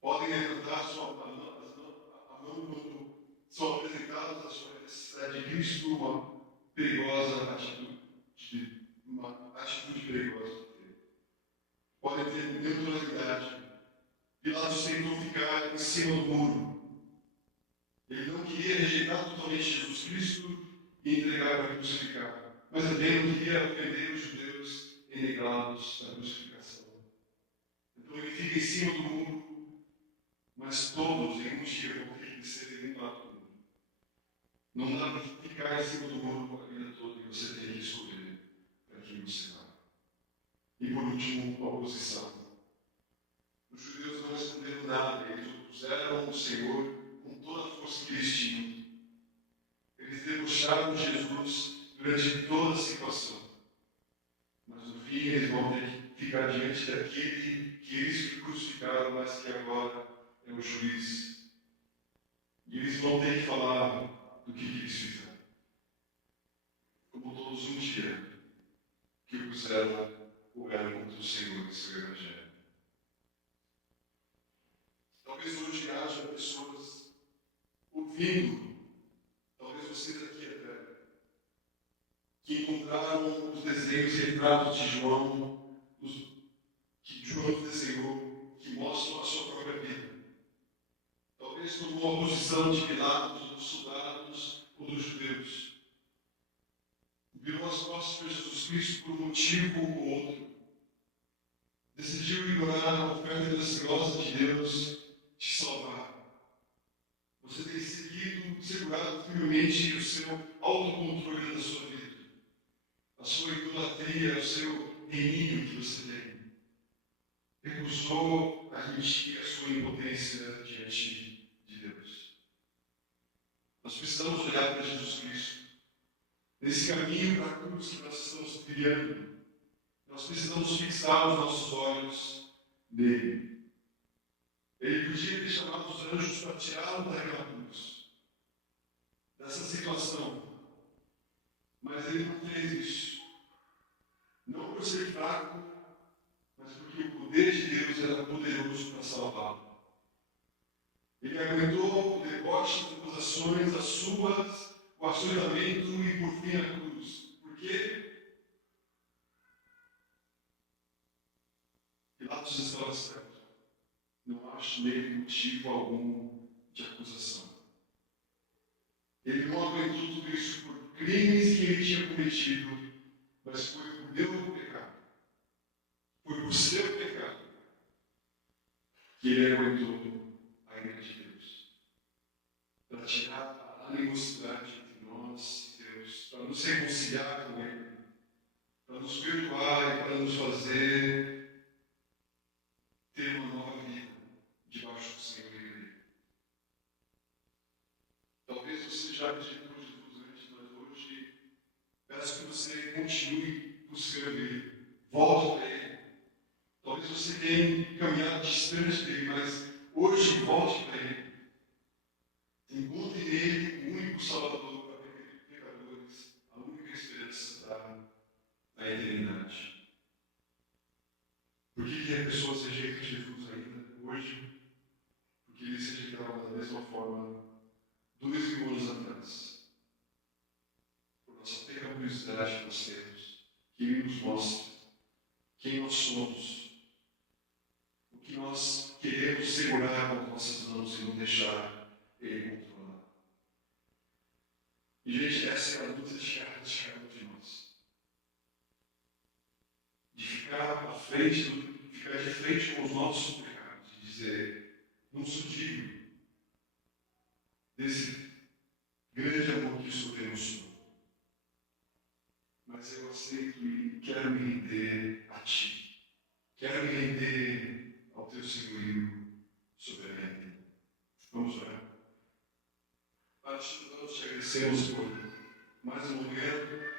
Podem levantar a mão quando são apresentados a sua necessidade de Cristo, uma perigosa atitude, uma atitude perigosa. Podem ter neutralidade. Pilatos tentou ficar em cima do muro. Ele não queria rejeitar totalmente Jesus Cristo e entregar para crucificar, mas também não queria ofender os judeus e negá-los na crucificação. Então ele fica em cima do muro. Mas todos, em um dia, vão ter que descer em um lado do muro. Não dá para ficar em cima do muro a vida toda e você tem que escolher para quem você vai. E por último, a oposição. Os judeus não responderam nada, eles opuseram o Senhor com toda a força que eles tinham. Eles debocharam de Jesus durante toda a situação. Mas no fim, eles vão ter que ficar diante daquele que eles crucificaram, mas que agora é o juiz. E eles vão ter que falar do que eles fizeram. Como todos um dia que puseram o elo contra o Senhor e seu Evangelho. Talvez hoje haja pessoas ouvindo, talvez você daqui até, que encontraram os desenhos e retratos de João, que João desenhou, que mostram a sua própria vida. Talvez como uma oposição de Pilatos, dos soldados ou dos judeus. Virou as costas para Jesus Cristo por um motivo ou outro. Decidiu ignorar a oferta graciosa de Deus te salvar. Você tem segurado firmemente o seu autocontrole da sua vida. A sua idolatria, o seu reininho que você tem. Recusou admitir a sua impotência diante de Deus. Nós precisamos olhar para Jesus Cristo. Nesse caminho para a cruz que nós estamos trilhando, nós precisamos fixar os nossos olhos nele. Ele podia ter chamado os anjos para tirá-lo daquela cruz, dessa situação. Mas ele não fez isso. Não por ser fraco, mas porque o poder de Deus era poderoso para salvá-lo. Ele aguentou o deboche, as acusações, as suas, o açoitamento e por fim a cruz. Por quê? Pilatos estava certo. Não acho nele motivo algum de acusação. Ele não aguentou tudo isso por crimes que ele tinha cometido, mas foi por meu pecado. que ele aguentou a ira de Deus, para tirar a animosidade entre nós e Deus, para nos reconciliar com Ele, para nos perdoar e para nos fazer ter uma nova vida debaixo do Senhor e dele. Talvez você já pediu por Jesus antes, mas hoje peço que você continue buscando Ele, volte para Ele. Talvez você tenha caminhado distante dele, mas hoje volte para Ele. Encontre nele o único Salvador para pecadores, a única esperança da eternidade. Por que a pessoa se rejeita Jesus ainda hoje? Porque ele se rejeitava da mesma forma 2000 anos atrás. Por nossa pecaminosidade que nós temos, que ele nos mostra quem nós somos, o que nós queremos segurar com as nossas mãos e não deixar ele controlar. E, gente, essa é a luta de cada um de nós. De ficar à frente, ficar de frente com os nossos pecados, de dizer, não sou digno desse grande amor que o Senhor tem no Senhor. Mas eu aceito e quero me render a Ti. Quero me render ao Teu senhorio sobre a minha vida. Vamos orar. Pai, nós te agradecemos por mais um momento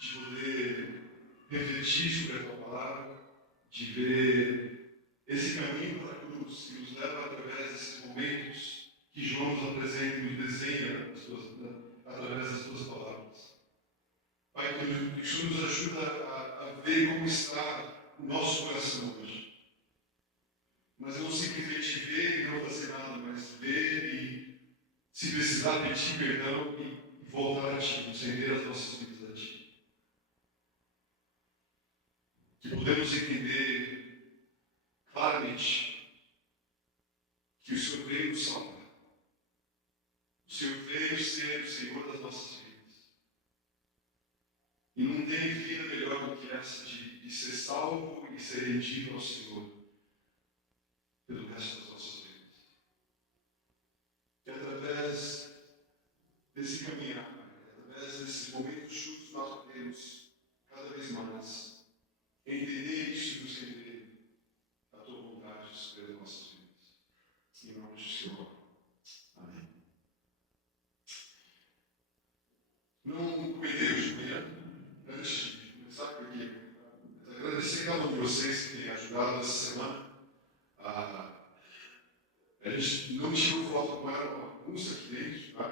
de poder refletir sobre a Tua palavra, de ver esse caminho para a cruz que nos leva através desses momentos que João nos apresenta e nos desenha através das Tuas palavras. Pai, que o Senhor nos ajuda a ver como está o nosso coração hoje. Mas não simplesmente ver e não fazer nada, mas ver e, se precisar, pedir perdão e voltar a Ti, nos render as nossas vidas a Ti. Que podemos entender claramente que o Senhor veio nos salvar. O Senhor veio ser o Senhor das nossas vidas. E não tem vida melhor do que essa de ser salvo e ser rendido ao Senhor pelo resto das nossas vidas. Que através desse caminhar, através desses momentos justos, nós podemos cada vez mais entender isso e nos render à Tua vontade sobre as nossas vidas. Em nome do Senhor. Amém. Não comentei hoje de manhã, antes de começar, porque agradecer a cada um de vocês que tem ajudado essa semana. A gente não tirou foto com ela, uma bagunça aqui dentro, tá?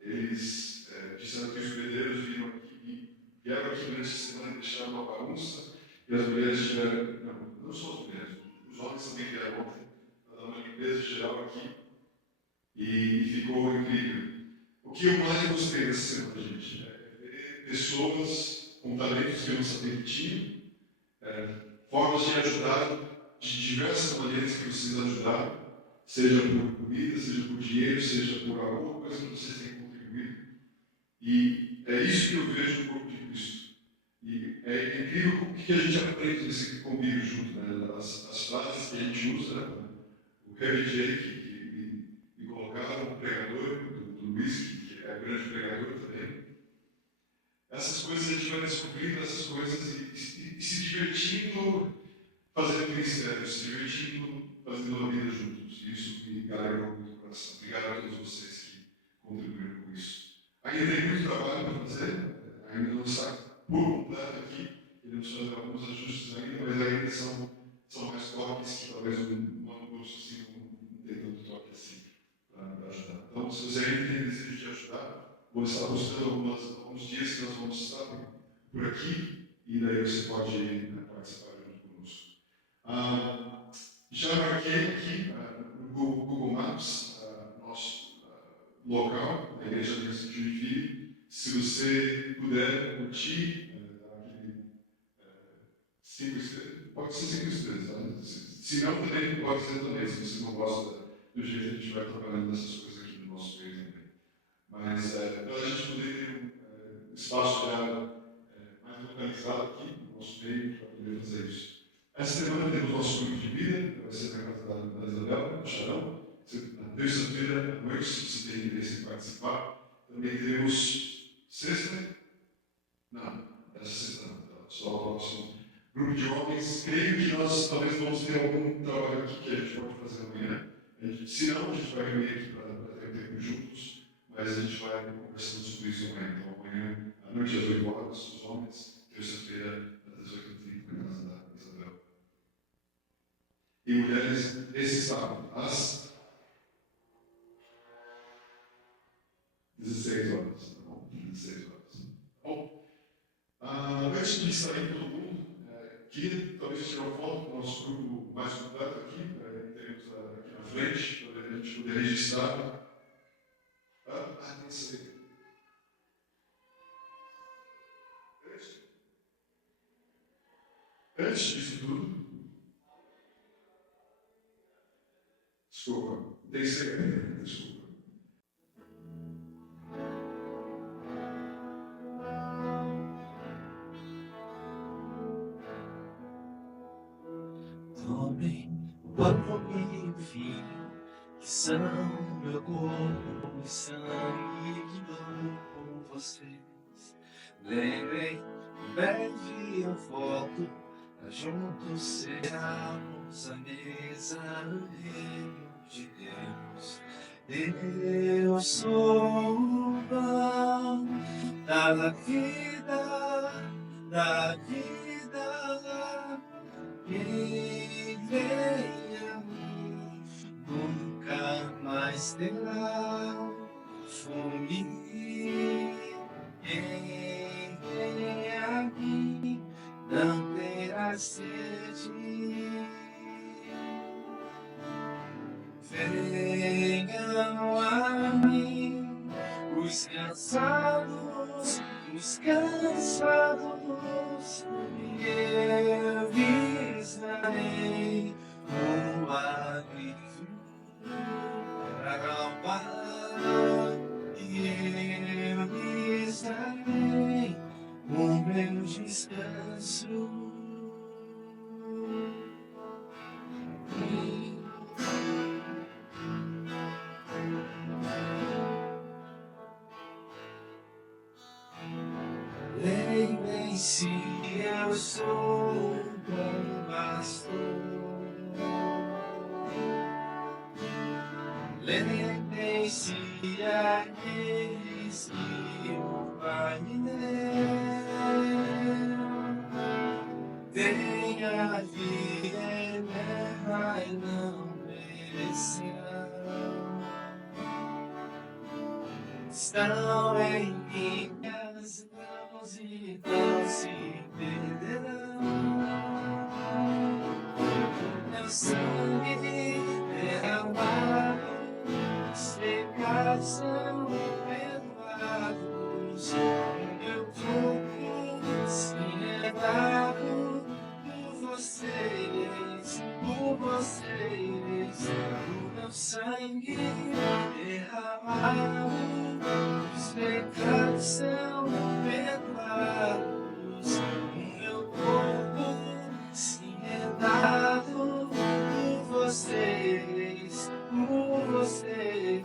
Eles disseram que os pedreiros vieram aqui durante a semana e deixaram uma bagunça, e as mulheres tiveram, não só as mulheres, os homens também vieram ontem para dar uma limpeza geral aqui, e ficou incrível. O que eu mais gostei dessa semana, gente, é ver pessoas com talentos que eu não sabia que tinham, formas de ajudar de diversas maneiras que vocês ajudaram, seja por comida, seja por dinheiro, seja por alguma coisa que vocês têm contribuído. E é isso que eu vejo no corpo de Cristo. E é incrível o que a gente aprende nesse convívio junto, né? As frases que a gente usa, né? O Heavy J que me colocaram, o pregador, do Luiz, que é grande pregador também. Essas coisas a gente vai descobrindo, essas coisas e se divertindo fazendo ministério, se divertindo fazendo uma vida juntos. Isso me alegra muito o coração. Obrigado a todos vocês que contribuíram com isso. Ainda tem muito trabalho para fazer, ainda não está por completo aqui, queremos fazer alguns ajustes ainda, mas ainda são mais toques que talvez um curso assim não tem tanto toque assim para ajudar. Então, se você ainda tem desejo de ajudar, vou estar buscando alguns dias que nós vamos estar por aqui e daí você pode participar junto conosco. Já marquei aqui no Google Maps nosso local, a Igreja de Joinville. Se você puder curtir, aquele 5 estrelas, pode ser 5 estrelas, tá? Se não, também pode ser também, se você não gosta do jeito que a gente vai trabalhando nessas coisas aqui no nosso meio também. Mas para a gente poder ter um espaço já mais localizado aqui no nosso meio, para poder fazer isso. Essa semana temos nosso grupo de vida. vai ser na casa da Isabel, no Xarão. Na terça-feira à noite, se você tem interesse em participar. Também teremos sexta? Não, essa sexta não, só o próximo grupo de homens. Creio que nós talvez vamos ter algum trabalho aqui que a gente pode fazer amanhã. Se não, a gente vai reunir aqui para ter um tempo juntos, mas a gente vai conversando sobre isso amanhã. Então, amanhã, à noite, às 8 horas, os homens, terça-feira, às 18h30, na casa da Isabel. E mulheres, esse sábado, às 16 horas. Tá bom? 16 horas. Bom, antes de sair todo mundo, queria talvez tirar uma foto com o nosso grupo mais completo aqui, teremos aqui na frente, para a gente poder registrar. Tem isso aí. Antes disso tudo, desculpa, tem segredo, desculpa. Tomem o pão e o vinho, que são meu corpo e sangue que dou por vocês. Lembrem, em breve eu volto, pra juntos cearmos a mesa no reino de Deus. Eu sou o pão da vida, da vida. Quem vem a mim nunca mais terá fome. Quem vem a mim não terá sede. Venham a mim os cansados, e eu lhes darei o alívio para acalmar, e eu lhes darei o meu descanso. Lembrem-se, eu sou um bom pastor. Lembrem-se aqueles que o Pai me deu. Tem a vida eterna e não perecerão. Estão em minhas mãos e não se perderão. Meu sangue derramado, os pecados são perdoados. Meu corpo se é dado por vocês, o meu sangue derramado, os pecados são perdoados. O meu corpo se é dado por vocês, por vocês.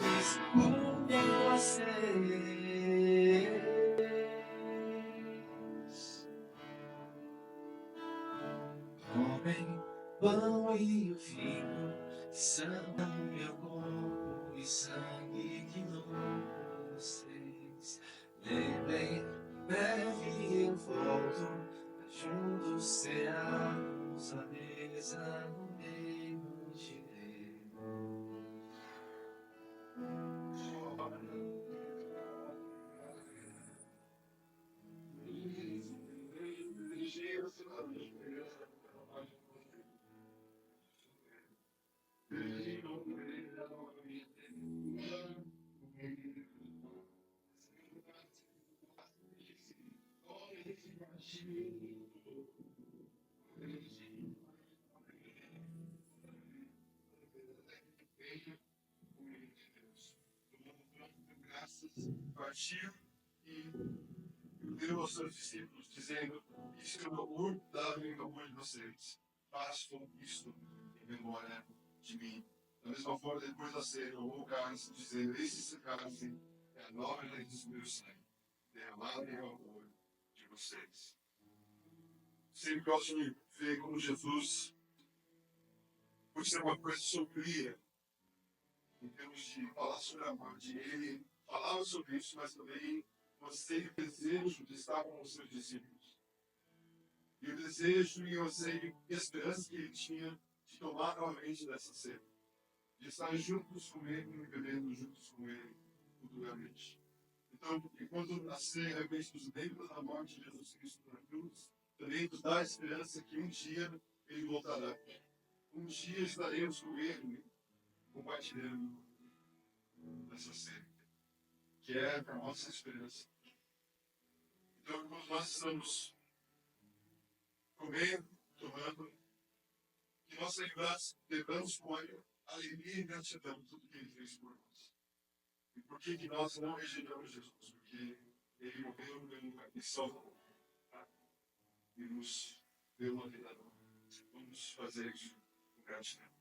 Tomem pão e o vinho, que são meu corpo e sangue que dou por vocês. Lembrem, em breve eu volto, juntos cearmos a mesa no reino de Deus. Partiu e deu aos seus discípulos, dizendo: Isso é o meu corpo dado em favor de vocês. Façam isto em memória de mim. Da mesma forma, depois da ceia, tomou o cálice, dizendo: esse cálice é a nova aliança do meu sangue, derramado em favor de vocês. Sempre gosto de ver como Jesus, por ser uma coisa sombria, em termos de falar sobre a morte, ele falava sobre isso, mas também mostrei o desejo de estar com os seus discípulos. E o desejo e o anseio e a esperança que ele tinha de tomar novamente dessa ceia. De estar juntos com ele e bebendo juntos com ele futuramente. Então, enquanto a ceia realmente nos lembra da morte de Jesus Cristo na cruz, também nos dá a esperança que um dia ele voltará. Um dia estaremos com ele, compartilhando essa ceia, que é a nossa esperança. Então, quando nós estamos comendo, tomando, que nós lembramos com alegria e gratidão tudo que ele fez por nós. E por que nós não rejeitamos Jesus? Porque ele morreu e salvou. E nos deu uma vida nova. Vamos fazer isso com gratidão.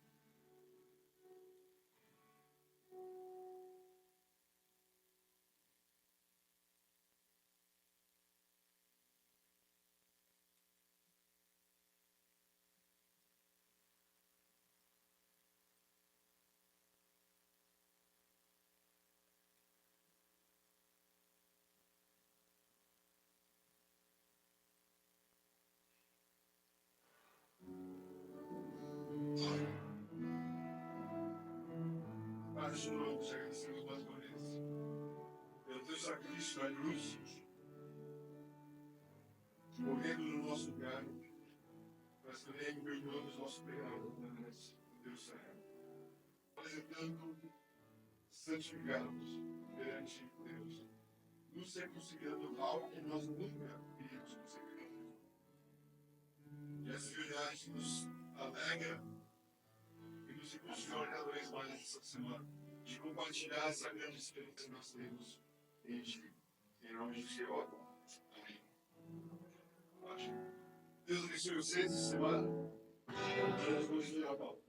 Pai, de novo, te agradecemos mais uma vez pelo teu sacrifício na cruz, morrendo no nosso lugar, mas também perdoando os nossos pecados, Deus Santo. Apresentando santificados perante Deus, nos reconciliando algo que nós nunca queríamos conseguir. E essa verdade nos alegra e nos impulsiona cada vez mais essa semana de compartilhar essa grande experiência que nós temos em Ti. Em nome de Senhor. Amém. Deus abençoe vocês essa semana. Deus abençoe a Paulo.